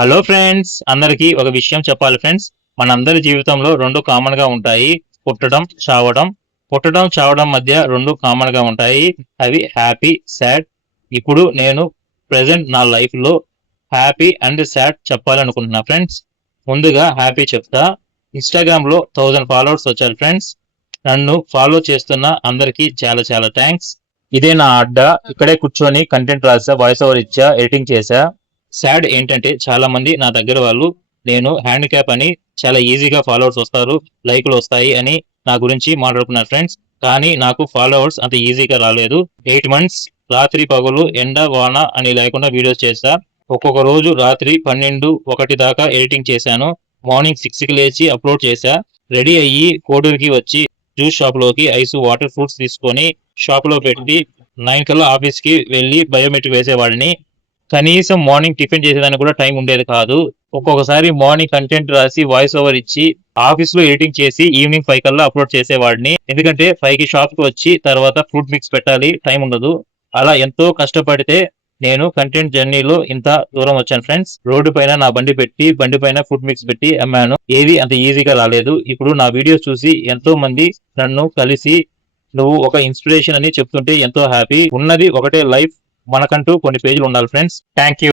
Hello friends, అందరికీ ఒక విషయం చెప్పాలి ఫ్రెండ్స్. మనందరి జీవితంలో రెండు కామన్ గా ఉంటాయి. పుట్టడం, చావడం. పుట్టడం, చావడం మధ్య రెండు కామన్ గా ఉంటాయి. అవి హ్యాపీ, సాడ్. ఇప్పుడు నేను ప్రెసెంట్ నా లైఫ్ లో హ్యాపీ అండ్ సాడ్ చెప్పాలనుకుంటున్నా ఫ్రెండ్స్. ముందుగా హ్యాపీ చెప్తా. ఇన్స్టాగ్రామ్ లో 1000 ఫాలోవర్స్ వచ్చారు ఫ్రెండ్స్. నన్ను ఫాలో చేస్తున్న అందరికీ చాలా చాలా థ్యాంక్స్. ఇదే నా అడ్డా. ఇక్కడే కూర్చొని కంటెంట్ రాసా, వాయిస్ ఓవర్ ఇచ్చా, ఎడిటింగ్ చేశా. సాడ్ ఏంటంటే చాలా మంది నా దగ్గర వాళ్ళు నేను హ్యాండిక్యాప్ అని చాలా ఈజీగా ఫాలోవర్స్ వస్తారు, లైక్లు వస్తాయి అని నా గురించి మాట్లాడుకున్నారు ఫ్రెండ్స్. కానీ నాకు ఫాలోవర్స్ అంత ఈజీగా రాలేదు. 8 months రాత్రి పగలు ఎండ వాన అని లేకుండా వీడియోస్ చేశా. ఒక్కొక్క రోజు రాత్రి 12, 1 దాకా ఎడిటింగ్ చేశాను. మార్నింగ్ 6కి లేచి అప్లోడ్ చేశా. రెడీ అయ్యి కోడూరుకి వచ్చి జ్యూస్ షాప్ లోకి ఐస్ వాటర్ ఫ్రూట్స్ తీసుకొని షాప్ లో పెట్టి 9 కల్లా ఆఫీస్ కి వెళ్లి బయోమెట్రిక్ వేసేవాడిని. కనీసం మార్నింగ్ టిఫిన్ చేసేదానికి కూడా టైం ఉండేది కాదు. ఒక్కొక్కసారి మార్నింగ్ కంటెంట్ రాసి వాయిస్ ఓవర్ ఇచ్చి ఆఫీస్ లో ఎడిటింగ్ చేసి ఈవినింగ్ 5 కల్లా అప్లోడ్ చేసేవాడిని. ఎందుకంటే 5కి షాప్ కి వచ్చి తర్వాత ఫుడ్ మిక్స్ పెట్టాలి, టైం ఉండదు. అలా ఎంతో కష్టపడితే నేను కంటెంట్ జర్నీలో ఇంత దూరం వచ్చాను ఫ్రెండ్స్. రోడ్డు పైన నా బండి పెట్టి బండి పైన ఫుడ్ మిక్స్ పెట్టి అమ్మాను. ఏది అంత ఈజీగా రాలేదు. ఇప్పుడు నా వీడియోస్ చూసి ఎంతో మంది నన్ను కలిసి నువ్వు ఒక ఇన్స్పిరేషన్ అని చెప్తుంటే ఎంతో హ్యాపీ. ఉన్నది ఒకటే లైఫ్, మనకంటూ కొన్ని పేజీలు ఉండాలి ఫ్రెండ్స్. Thank you.